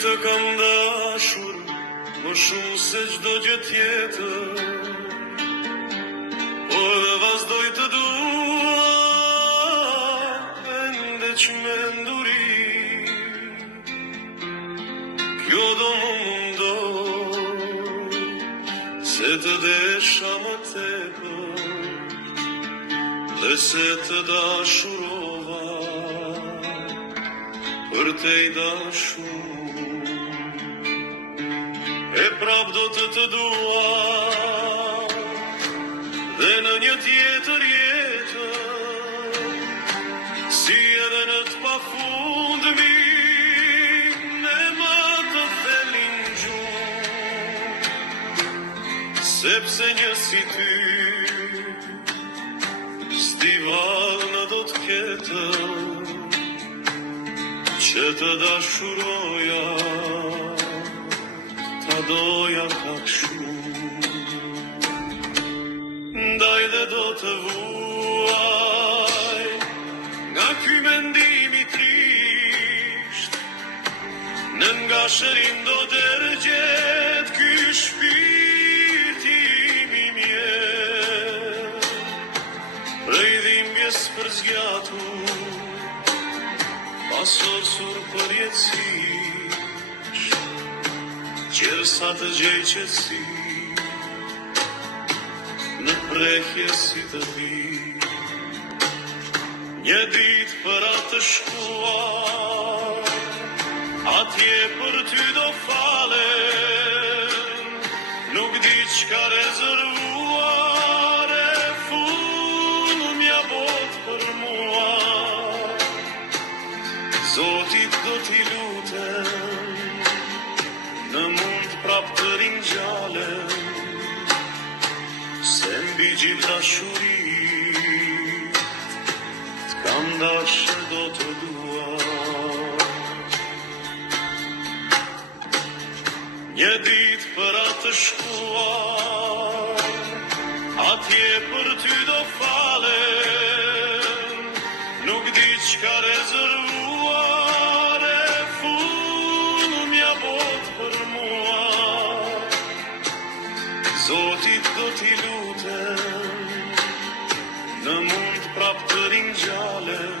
të kam dashur më shumë se çdo gjë tjetër, po edhe vazhdoj të dua ende që me nduri. Kjo do më mundoj se të desha më tepër dhe se të dashurova për te i dashur. E prap do të dua dhe në një tjetër jetër, si edhe në të pafundmi ne ma të thelin gjumë, sepse një si ty stival në do të ketër që të dashuroja, ta doja kaq shumë. Ndaj dhe do të vuaj nga ky mendimi trisht, në nga shërim do dërgjet ky shpirti mi mjet, prej dhimbjes për zgjatur, pasor sur për jetësish, qërsa të gjej qëtësi, në prehje si të vi. Një dit për atë shkuar, atje për ty do falen, nuk di qka rezervuar, e fund mja bot për mua. Zotit do t'i lutem, në mund prap të ringjalen, se mbi gjithë dashurit, t'kam dashur do të dua. Një dit për atë shkuar, atje për ty do falen, nuk di qka rezervuar, e fund mja bot për mua. Zotit do t'i lutem, në mund prap të ringjalen,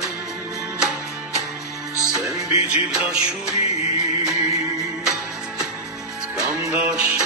se mbi gjithë dashurit, t'kam dashur